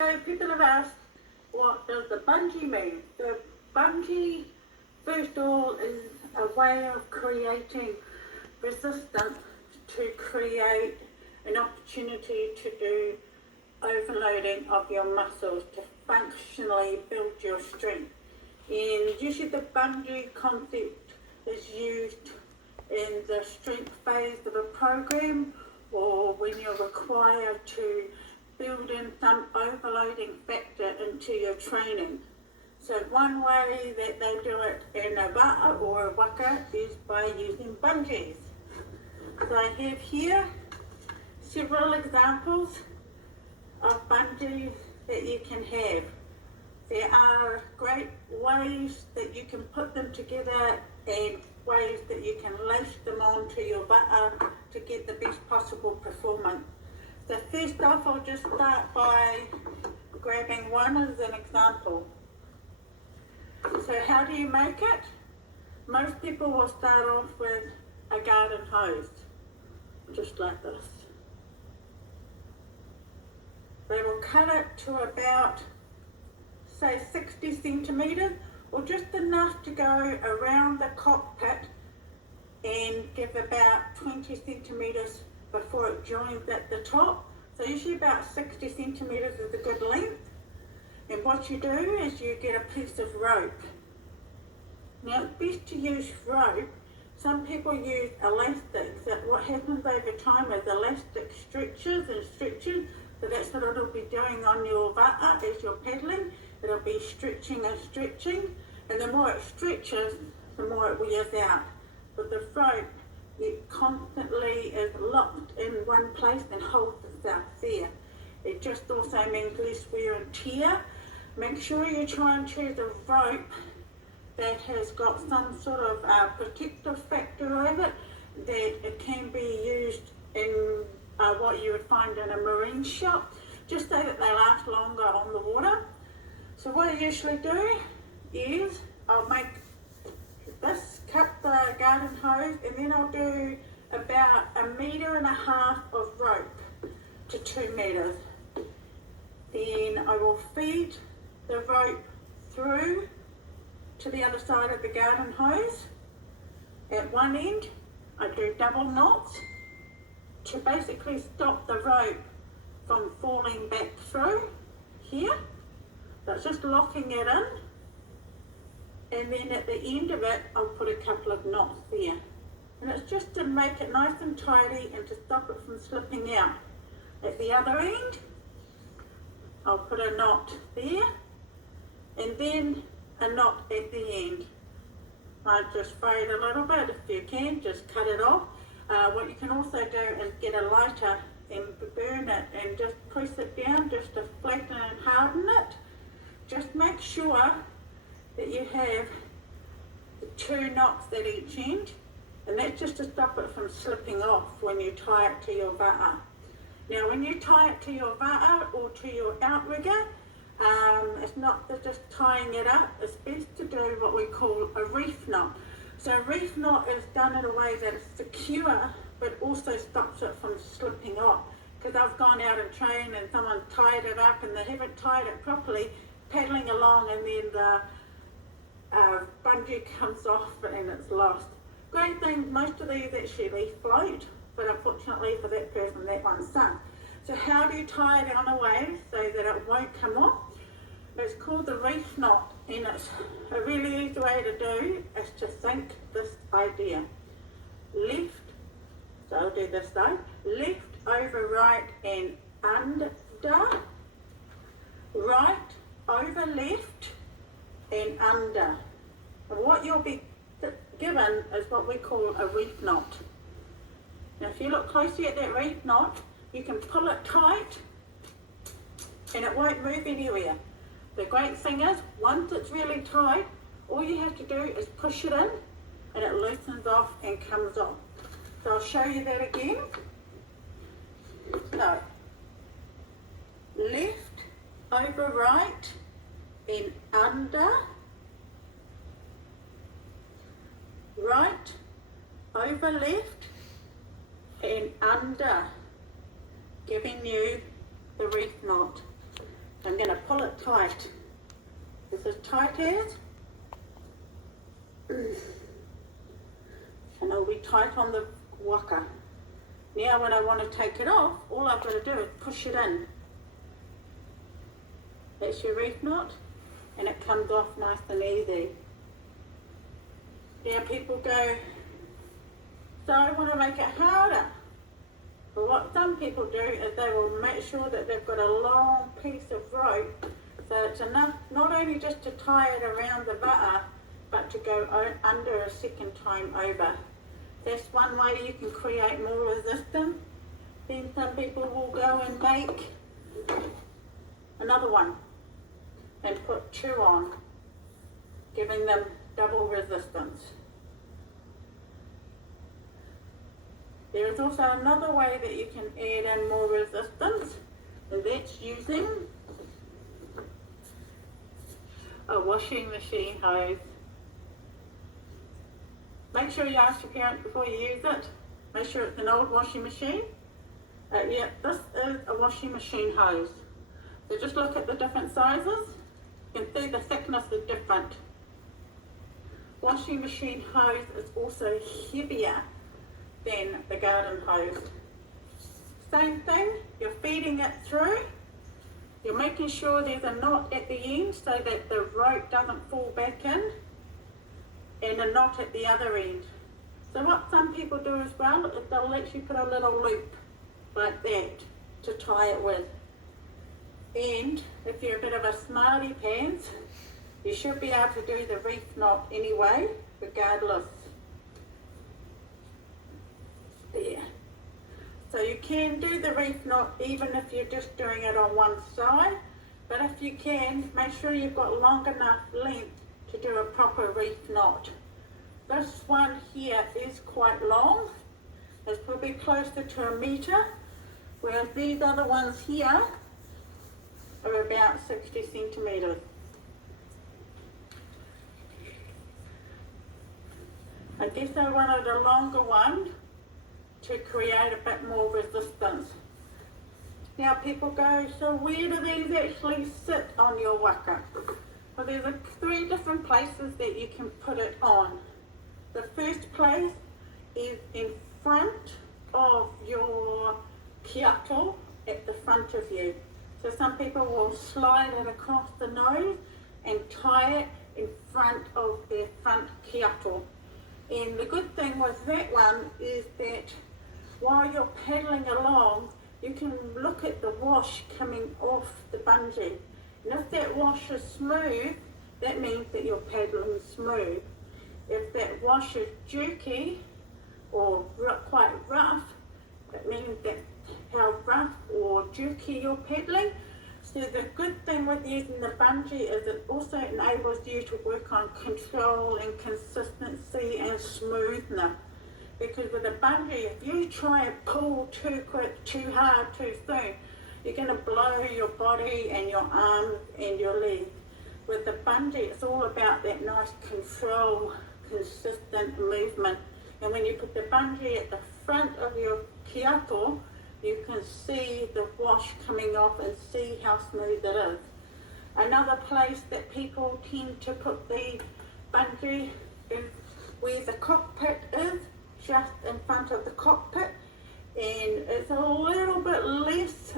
So people have asked, what does the bungee mean? The bungee, first of all, is a way of creating resistance to create an opportunity to do overloading of your muscles to functionally build your strength. And usually the bungee concept is used in the strength phase of a program, or when you're required to build in some overloading factor into your training. So one way that they do it in a wa'a or a waka is by using bungees. So I have here several examples of bungees that you can have. There are great ways that you can put them together and ways that you can lace them onto your wa'a to get the best possible performance. So first off, I'll just start by grabbing one as an example. So how do you make it? Most people will start off with a garden hose, just like this. They will cut it to about, say, 60 centimetres, or just enough to go around the cockpit and give about 20 centimetres before it joins at the top. So usually about 60 centimetres is a good length. And what you do is you get a piece of rope. Now it's best to use rope. Some people use elastics. That what happens over time is elastic stretches. So that's what it'll be doing on your wa'a as you're paddling. It'll be stretching and stretching. And the more it stretches, the more it wears out. But the rope, it constantly is locked in one place and holds itself there. It just also means less wear and tear. Make sure you try and choose a rope that has got some sort of protective factor over it, that it can be used in what you would find in a marine shop, just so that they last longer on the water. So what I usually do is I'll make this, cut the garden hose, and then I'll do about 1.5 meters of rope to 2 meters. Then I will feed the rope through to the other side of the garden hose. At one end, I do double knots to basically stop the rope from falling back through here. So it's just locking it in. And then at the end of it, I'll put a couple of knots there. And it's just to make it nice and tidy and to stop it from slipping out. At the other end, I'll put a knot there, and then a knot at the end. I just fade a little bit. If you can, just cut it off. What you can also do is get a lighter and burn it and just press it down just to flatten and harden it. Just make sure that you have the 2 knots at each end, and that's just to stop it from slipping off when you tie it to your wa'a. Now when you tie it to your wa'a or to your outrigger, it's not just tying it up, it's best to do what we call a reef knot. So a reef knot is done in a way that is secure but also stops it from slipping off. Because I've gone out and trained and someone tied it up and they haven't tied it properly, paddling along, and then the bungee comes off and it's lost. Great thing, most of these actually float, but unfortunately for that person, that one sunk. So how do you tie it on a way so that it won't come off? It's called the reef knot, and it's a really easy way to do is to think this idea. Left, so I'll do this side, left over right and under, right over left and under. And what you'll be given is what we call a reef knot. Now if you look closely at that reef knot, you can pull it tight and it won't move anywhere. The great thing is, once it's really tight, all you have to do is push it in and it loosens off and comes off. So I'll show you that again. So, left over right and under, right over left and under, giving you the reef knot. I'm going to pull it tight. This is tight as, and it'll be tight on the waka. Now when I want to take it off, all I've got to do is push it in. That's your reef knot, and it comes off nice and easy. Now people go, so I want to make it harder. But what some people do is they will make sure that they've got a long piece of rope, so it's enough not only just to tie it around the butter, but to go under a second time over. That's one way you can create more resistance. Then some people will go and make another one and put two on, giving them double resistance. There is also another way that you can add in more resistance, and that's using a washing machine hose. Make sure you ask your parents before you use it. Make sure it's an old washing machine. Yeah, this is a washing machine hose. So just look at the different sizes. You can see the thickness is different. Washing machine hose is also heavier than the garden hose. Same thing, you're feeding it through. You're making sure there's a knot at the end so that the rope doesn't fall back in, and a knot at the other end. So what some people do as well is they'll actually put a little loop like that to tie it with. And if you're a bit of a smarty pants, you should be able to do the reef knot anyway, regardless. There. So you can do the reef knot even if you're just doing it on one side, but if you can, make sure you've got long enough length to do a proper reef knot. This one here is quite long. It's probably closer to 1 metre, whereas these other ones here are about 60 centimetres. I guess I wanted a longer one to create a bit more resistance. Now people go, so where do these actually sit on your waka? Well, there's 3 different places that you can put it on. The first place is in front of your kiato, at the front of you. So some people will slide it across the nose and tie it in front of their front kiato. And the good thing with that one is that while you're paddling along, you can look at the wash coming off the bungee. And if that wash is smooth, that means that you're paddling smooth. If that wash is jerky or quite rough, that means that how rough or jerky you're paddling. So the good thing with using the bungee is it also enables you to work on control and consistency and smoothness. Because with a bungee, if you try and pull too quick, too hard, too soon, you're going to blow your body and your arms and your legs. With the bungee, it's all about that nice control, consistent movement. And when you put the bungee at the front of your kiato, you can see the wash coming off and see how smooth it is. Another place that people tend to put the bungee is where the cockpit is, just in front of the cockpit, and it's a little bit less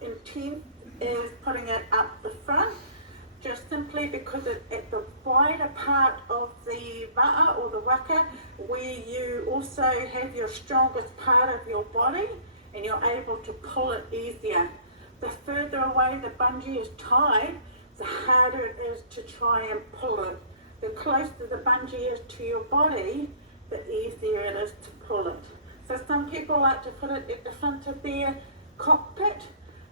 intense as putting it up the front, just simply because it's at the wider part of the va'a or the waka, where you also have your strongest part of your body and you're able to pull it easier. The further away the bungee is tied, the harder it is to try and pull it. The closer the bungee is to your body, the easier it is to pull it. So some people like to put it at the front of their cockpit.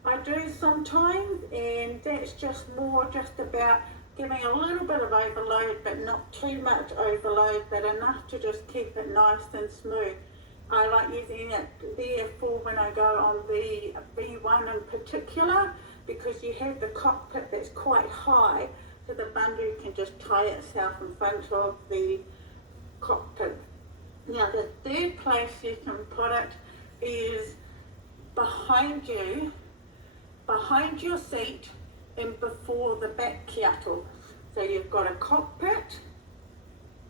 I do sometimes, and that's just more just about giving a little bit of overload, but not too much overload, but enough to just keep it nice and smooth. I like using it there for when I go on the B1 in particular, because you have the cockpit that's quite high, so the bungee can just tie itself in front of the cockpit. Now the third place you can put it is behind you, behind your seat, and before the back kiato. So you've got a cockpit,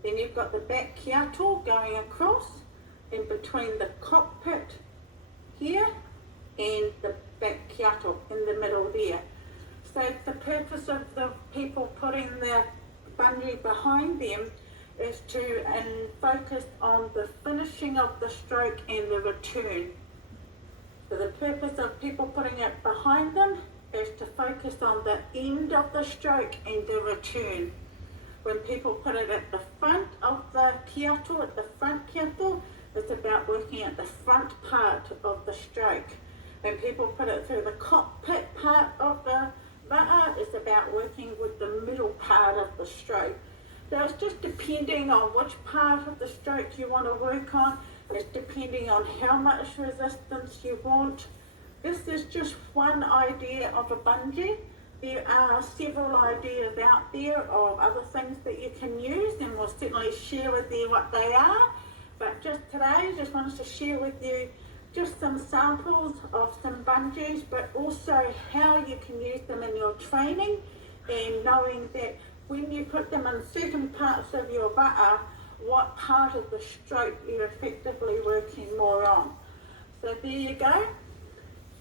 then you've got the back kiato going across, in between the cockpit here and the back kiato in the middle there. So the purpose of the people putting the bungee behind them is to focus on the finishing of the stroke and the return. So the purpose of people putting it behind them is to focus on the end of the stroke and the return. When people put it at the front of the kiato, at the front kiato, it's about working at the front part of the stroke. When people put it through the cockpit part of the va'a, it's about working with the middle part of the stroke. So it's just depending on which part of the stroke you want to work on. It's depending on how much resistance you want. This is just one idea of a bungee. There are several ideas out there of other things that you can use, and we'll certainly share with you what they are. But just today, just wanted to share with you just some samples of some bungees, but also how you can use them in your training, and knowing that when you put them in certain parts of your va'a, what part of the stroke you're effectively working more on. So there you go.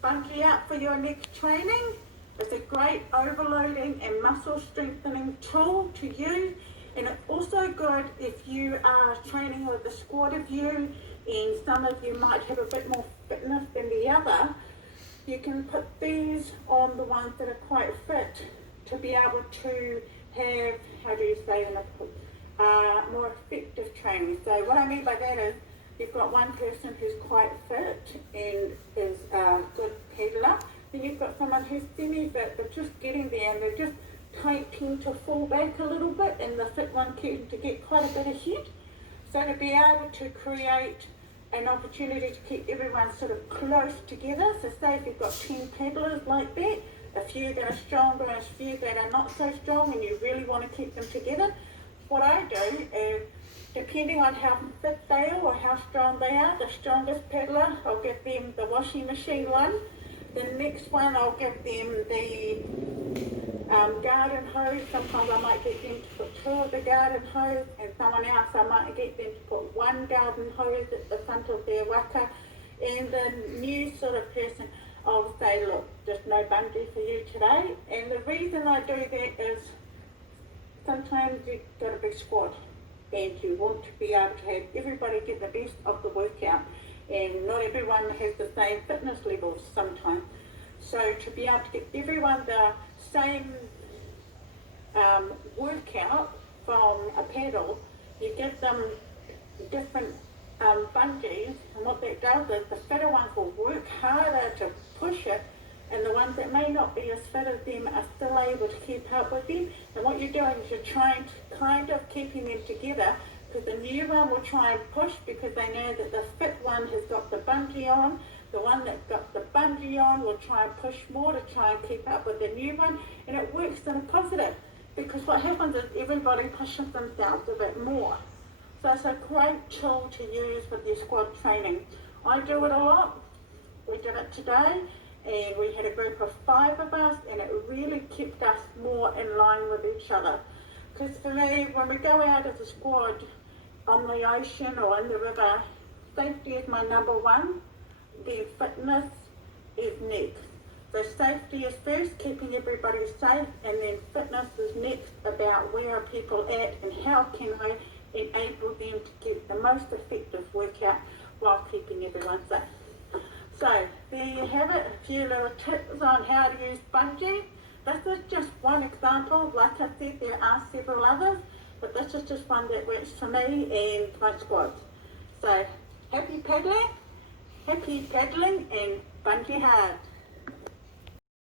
Bungee out for your next training. It's a great overloading and muscle strengthening tool to use, and it's also good if you are training with a squad of you and some of you might have a bit more fitness than the other. You can put these on the ones that are quite fit to be able to have, how do you say, more effective training. So what I mean by that is you've got one person who's quite fit and is a good peddler, then you've got someone who's semi-fit but just getting there, and they just tend to fall back a little bit, and the fit one tends to get quite a bit ahead. So to be able to create an opportunity to keep everyone sort of close together, so say if you've got 10 paddlers like that, a few that are stronger and a few that are not so strong, and you really want to keep them together, what I do is, depending on how fit they are or how strong they are, the strongest paddler, I'll give them the washing machine one. The next one, I'll give them the garden hose. Sometimes I might get them to put 2 of the garden hose, and someone else I might get them to put 1 garden hose at the front of their waka. And the new sort of person, I'll say, look, just no bungee for you today. And the reason I do that is sometimes you've got a big squad and you want to be able to have everybody get the best of the workout, and not everyone has the same fitness levels sometimes. So to be able to get everyone the same workout from a paddle, you give them different bungees, and what that does is the fitter ones will work harder to push it, and the ones that may not be as fit as them are still able to keep up with them. And what you're doing is you're trying to kind of keeping them together, because the new one will try and push because they know that the fit one has got the bungee on. The one that's got the bungee on will try and push more to try and keep up with the new one, and it works in a positive, because what happens is everybody pushes themselves a bit more. So it's a great tool to use with your squad training. I do it a lot. We did it today, and we had a group of 5 of us, and it really kept us more in line with each other. Because for me, when we go out as a squad on the ocean or in the river, safety is my number one, then fitness is next. So safety is first, keeping everybody safe, and then fitness is next, about where are people at and how can I enable them to get the most effective workout while keeping everyone safe. So there you have it, a few little tips on how to use bungee. This is just one example. Like I said, there are several others, but this is just one that works for me and my squad. So happy paddling, and bungee hard.